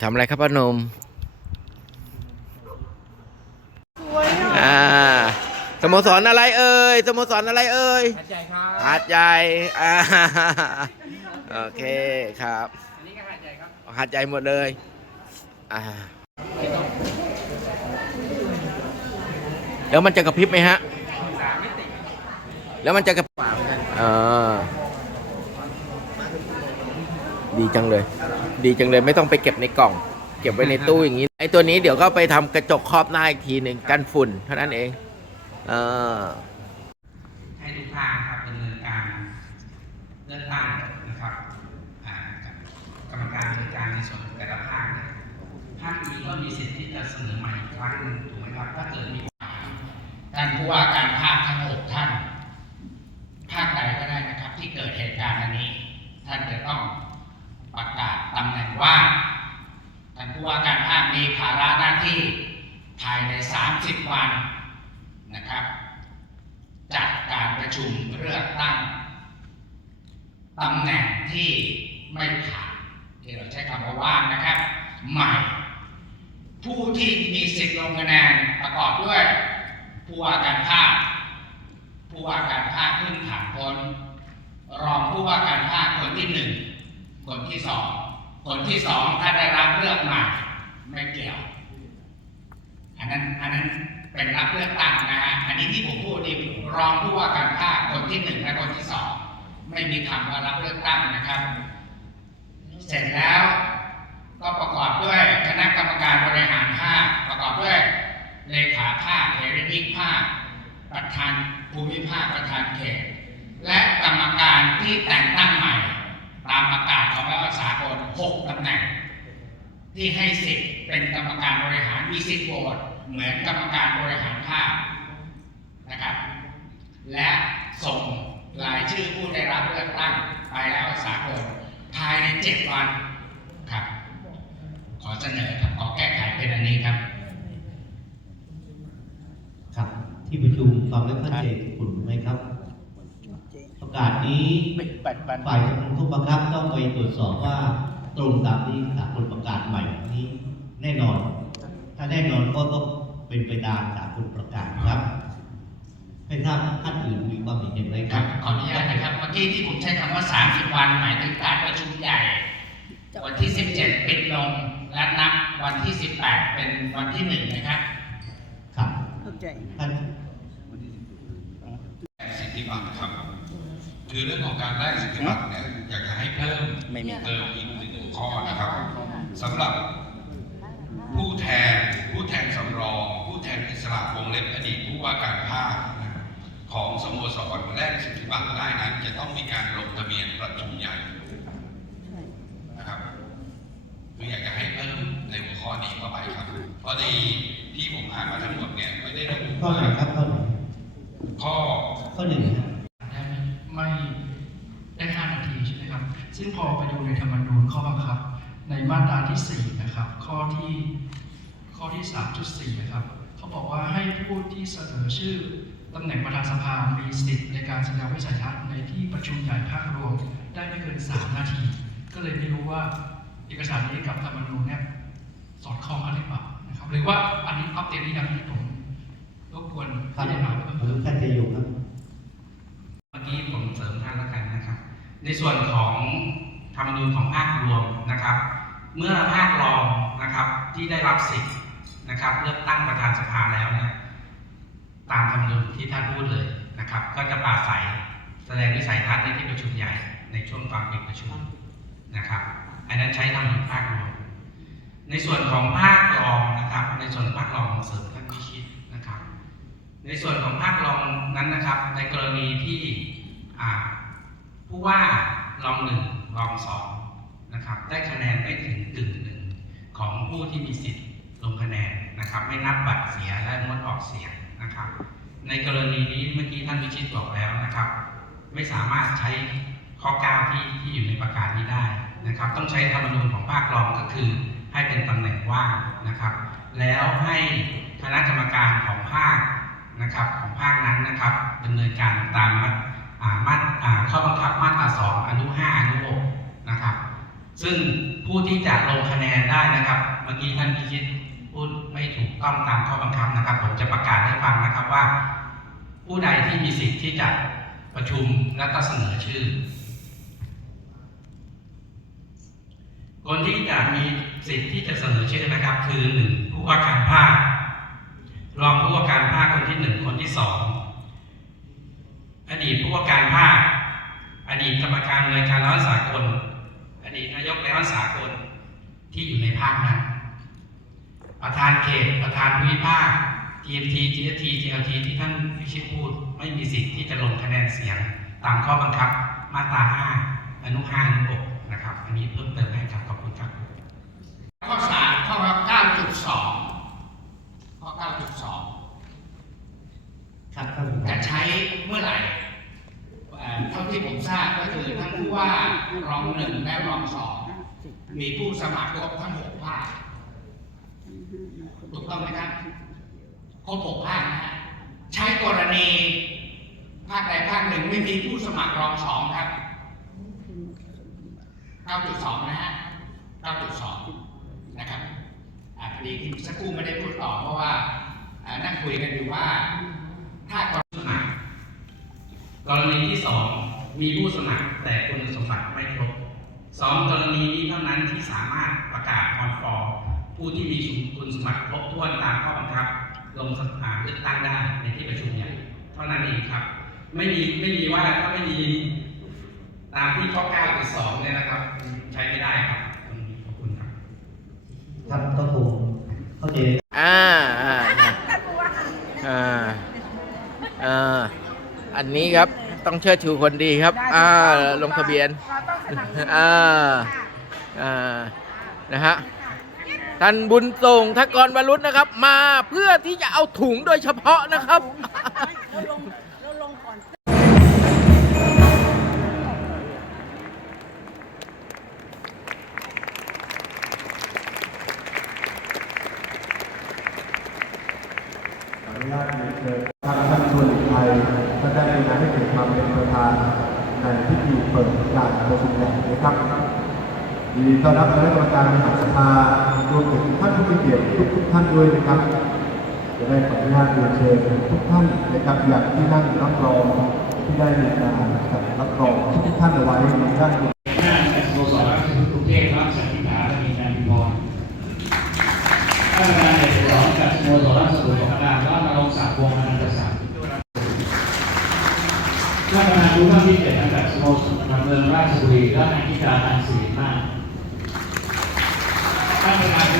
ทำอะไรครับป้าหนมสวยอะอ่าสโมสรอะไรเอ่ยสโมสรอะไรเอ่ยหัดใหญ่ครับ หาดใหญ่อ่าโอเคครับอั นนี้ก็หัดใหญ่ครับหาดใหญ่หมดเลย อ่า แล้วมันจะกระพริบไหมฮะสามมิติแล้วมันจะกระกว่าเหมือนกันอ่าดีจังเลย ดีจังเลยไม่ต้องไปเก็บในกล่อง เก็บไว้ในตู้อย่างนี้ ไอ้ตัวนี้เดี๋ยวก็ไปทำกระจกครอบหน้าอีกทีหนึ่งกันฝุ่นเท่านั้นเองอ่าให้ทุกภาคครับดำเนินการเลือกตั้งนะครับอ่ากรรมการ เลือกตั้งในส่วนของแต่ละภาคเนี่ยภาคนี้ก็มีสิทธิ์ที่จะเสนอใหม่อีกครั้งหนึ่งถูกไหมครับ ถ้าเกิดมีท่านผู้ว่าการภาคทั้งหกท่าน ภาคใดก็ได้นะครับ ที่เกิดเหตุการณ์อันนี้ ท่านจะต้องประกาศตำแหน่งว่าท่านผู้ว่าการภาคมีภาระหน้าที่ภายใน 30 วันนะครับ จัดการประชุมเลือกตั้งตำแหน่งที่ไม่ผ่าน ที่เราใช้คำว่าว่างนะครับ ใหม่ ผู้ที่มีสิทธิ์ลงคะแนนประกอบด้วยผู้ว่าการภาคผู้ว่าการภาคเพิ่งผ่านพ้นรองผู้ว่าการภาคคนที่หนึ่งคนที่สองคนที่สองถ้าได้รับเลือกมาไม่เกี่ยว อันนั้นอันนั้นเป็นรับเลือกตั้งนะฮะอันนี้ที่ผมพูดนี่รองผู้ว่าการภาคคนที่หนึ่งและคนที่สองไม่มีคำว่ารับเลือกตั้งนะครับ เสร็จแล้วก็ประกอบด้วยคณะกรรมการบริหารภาคประกอบด้วยเลขาภาคเทริพิกภาค ประธานภูมิภาคประธานเขต และกรรมการที่แต่งตั้งใหม่ ตามประกาศของรัฐสากล6ตำแหน่ง ที่ให้สิทธิ์เป็นกรรมการบริหารมีสิทธิ์โหวตเหมือนกรรมการบริหารภาคนะครับ และส่งรายชื่อผู้ได้รับเลือกตั้งไปแล้วสากลภายในเจ็ดวันครับ ขอเสนอครับขอแก้ไขเป็นอันนี้ครับ ครับ ที่ประชุมฟังแล้วเข้าใจผลไหมครับ ประกาศนี้ฝ่ายทำงานทุกบังคับต้องไปตรวจสอบว่าตรงตามที่สากลประกาศใหม่นี้ แน่นอน ถ้าแน่นอนก็ต้องเป็นไปตามสากลประกาศครับไม่ทราบท่านอื่นมีความเห็นอย่างไรคครัรับบขออนุญาตนะครับเมื่อกี้ที่ผมใช้คำว่า 30 วันหมายถึงการประชุมใหญ่ วันที่ 17 ปิดลงและนับวันที่ 18 เป็นวันที่หนึ่งนะครับครับเข้า ใจท่านสิทธิบัตรครับคือเรื่องของการแลกสิทธิบัตรเนี่ยอยากจะให้เพิ่มไม่มีเติมอีกหนึ่งข้อนะครับสำหรับผู้แทนผู้แทนสำรอง ผู้แทนอิสระวงเล็บอดีตผู้ว่าการภาคของสโมสรแลกสิทธิบัตรได้นั้น จะต้องมีการลงทะเบียนประชุมใหญ่นะครับคืออยากจะให้เพิ่มในหัวข้อนี้เข้าไปครับเพราะในที่ผมอ่านมาทั้งหมดเนี่ย ไม่ได้ระบุข้อไหนว่าครับข้อไหนข้อข้อหนึ่งครับได้ไม่ได้5นาทีใช่ไหมครับ ซึ่งพอไปดูในธรรมนูญข้อบังคับ ในมาตราที่ 4 นะครับ ข้อที่ข้อที่ 3.4 นะครับ เขาบอกว่าให้ผู้ที่เสนอชื่อตำแหน่งประธานสภา มีสิทธิ์ในการแสดงวิสัยทัศน์ในที่ประชุมใหญ่ภาครวมได้ไม่เกิน 3 นาที ก็เลยไม่รู้ว่าเอกสารนี้กับธรรมนูญเนี่ยสอดคล้องกันหรือเปล่านะครับ หรือว่าอันนี้อัปเดตหรือยังที่ผม รบกวนท่านพิจารณาไว้เพิ่มหรืเติอมท่านจะอยู่ครับเมื่อกี้ผมเสริมท่านแล้วกันนะครับ ในส่วนของธรรมนูญของภาครวมนะครับ เมื่อภาครองนะครับที่ได้รับสิทธิ์นะครับเลือกตั้งประธานสภาแล้วเนี่ยตามธรรมนูญที่ท่านพูดเลยนะครับ ก็จะปราศัยแสดงวิสัยทัศน์ในที่ประชุมใหญ่ในช่วงตอนปิดประชุมนะครับ อันนั้นใช้ธรรมนูญภาครวม ในส่วนของภาครองนะครับ ในส่วนภาครองเสริมท่านพิชิตนะครับ ในส่วนของภาครองนั้นนะครับ ในกรณีที่ผู้ว่ารองหนึ่งรองสองนะครับได้คะแนนไม่ถึงกึ่งหนึ่งของผู้ที่มีสิทธิ์ลงคะแนนนะครับ ไม่นับบัตรเสียและงดออกเสียงนะครับ ในกรณีนี้เมื่อกี้ท่านวิชิตบอกแล้วนะครับ ไม่สามารถใช้ข้อ9ที่ที่อยู่ในประกาศนี้ได้นะครับ ต้องใช้ธรรมนูญของภาครองก็คือให้เป็นตำแหน่งว่างนะครับ แล้วให้คณะกรรมการของภาค นะครับของภาคนั้นนะครับดำเนินการตามมาตราข้อบังคับมาตราสองอนุห้าอนุหกนะครับ ซึ่งผู้ที่จะลงคะแนนได้นะครับเมื่อกี้ท่านพิชิตพูดไม่ถูกต้องตามข้อบังคับนะครับ ผมจะประกาศให้ฟังนะครับว่า ผู้ใดที่มีสิทธิ์ที่จะประชุมและก็เสนอชื่อ คนที่จะมีสิทธิ์ที่จะเสนอชื่อนะครับ คือหนึ่งผู้ว่าการภาครองผู้ว่าการภาค ที่หนึ่งคนที่สองอดีตผู้ว่าการภาค อดีตกรรมการเน่วยการร้อนสากล อดีตนายกร้อนสากลที่อยู่ในภาคนั้น ประธานเขต ประธานภูมิภาค TFT ทีจีเอทีที่ท่านพิชิตพูด ไม่มีสิทธิ์ที่จะลงคะแนนเสียง ตามข้อบังคับ มาตรา 5 อนุห้าอนุ6นะครับ อันนี้เพิ่มเติมให้ครับ ขอบคุณครับข้อ3 จะใช้เมื่อไหร่เท่าที่ผมทราบก็คือท่านผู้ว่ารองหนึ่งและรองสองมีผู้สมัครครบทั้งหกภาคถูกต้องไหมครับครบหกภาคนะฮะใช้กรณีภาคใดภาคหนึ่งไม่มีผู้สมัครรองสองครับ 9.2 นะฮะ 9.2 นะครับอพอดีที่สักครู่ไม่ได้พูดต่อเพราะว่านั่งคุยกันอยู่ว่าถ้า ณีที่สองมีผู้สมัครแต่คุณสมบัติไม่ครบสองกรณีนี้เท่านั้นที่สามารถประกาศคอนฟอร์ผู้ที่มีคุณสมบัติครบถ้วนตามข้อบังคับ ลงสมัครเลือกตั้งได้ในที่ประชุมใหญ่เท่านั้นเองครับ ไม่มีไม่มีว่าถ้าไม่มีตามที่ข้อ9.2เนี่ยนะครับ ใช้ไม่ได้ครับขอบคุณครับครับก็คงเข้าใจอ่าอ่านะอ่าอ่าอันนี้ครับ ต้องเชิดชูคนดีครับ อ่า ลงทะเบียนเราต้องสนับสนุนอ่า อ่า นะฮะ ท่านบุญส่งทกรวรุษนะครับ มาเพื่อที่จะเอาถุงโดยเฉพาะนะครับ เราลงเราลงก่อน ดีต้อนรับคณะกรรมการบริหาสภารวมถึงท่านผู้มีเกียรติทุกท่านด้วยนะครับจะได้ขออนุญาตเรียนเชิญทุกท่านนะครับอย่างที่นั่งรับรองที่ได้มีการจัดรับรองทุกท่านเอาไว้ในด้านบนหน้าจากสโมสรรัชกรุงเทพรับสันติภาและมีการพิพรท่านประธานเอกสองจากสโมสรราชบุรีของการว่านรงศักดิ์วงศ์อนันตศักดิ์ท่านประธานผู้ว่าที่เจ็ดจากสโมสรดำเนินราชบุรีและนายธิการอันสิริ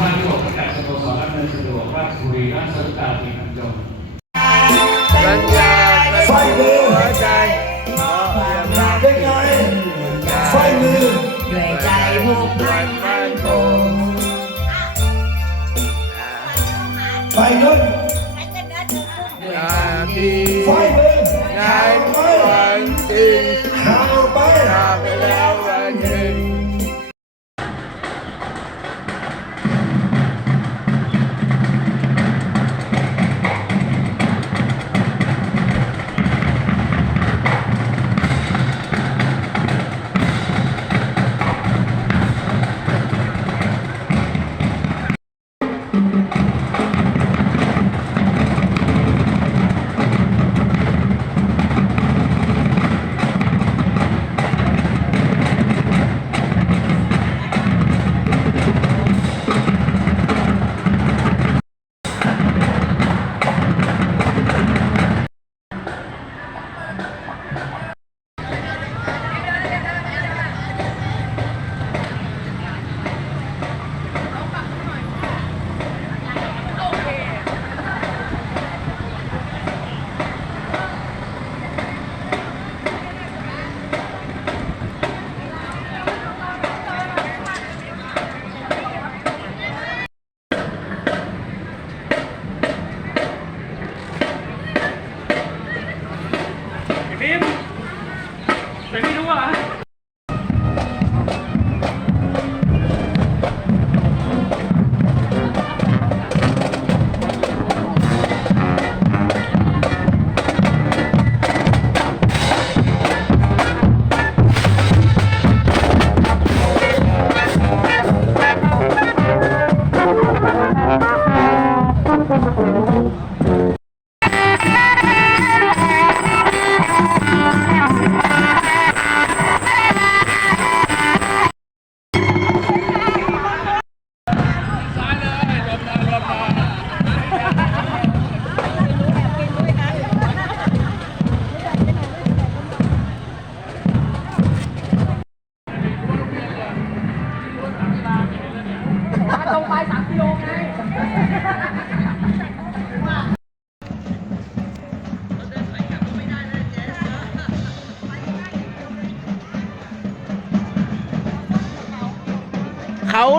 มาศท่านประธานผู้ว่าที่หกจากสโมสรดำเนินสะดวกราชบุรีและสรุปการปีบรรจง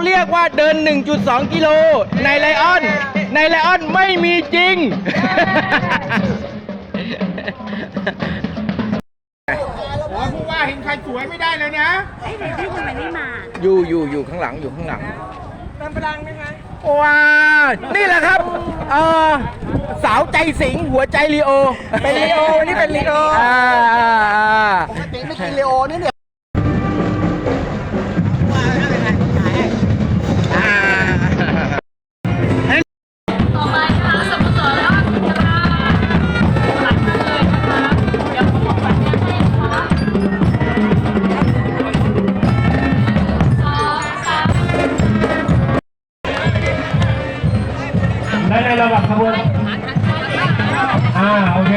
เรียกว่าเดิน 1.2 กิโล ในไลออน ในไลออนไม่มีจริงผู้ว่าเห็นใครสวยไม่ได้เลยนะเอ้ยเดี๋ยวพี่ทำไมไม่มา อยู่อยู่อยู่ข้างหลังอยู่ข้างหลังเติมพลังไหมคะว้านี่แหละครับเออสาวใจสิงห์หัวใจลีโอ เป็นลีโอนี่เป็นลีโอ อ่าอ่าอ่าไม่กินลีโอนี่เนี่ยับขบวนอ่าโอเค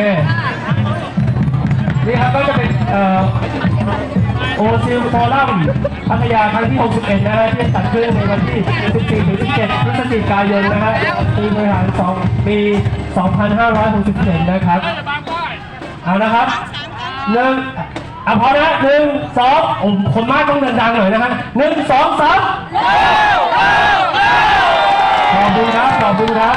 นี่ครับก็จะเป็นเอ่อโอซิลโฟลัมพัทยาครั้งที่ 61 นะฮะที่จัดขึ้นในวันที่ 14 ถึง 17 พฤศจิกายนนะฮะปีบริหาร2ปี 2567 นะครับ เอานะครับหนึ่งอะพอนะหนึ่งสองโอ้คนมากต้องดังๆหน่อยนะฮะหนึ่งสองสามขอบคุณครับ ขอบคุณครับ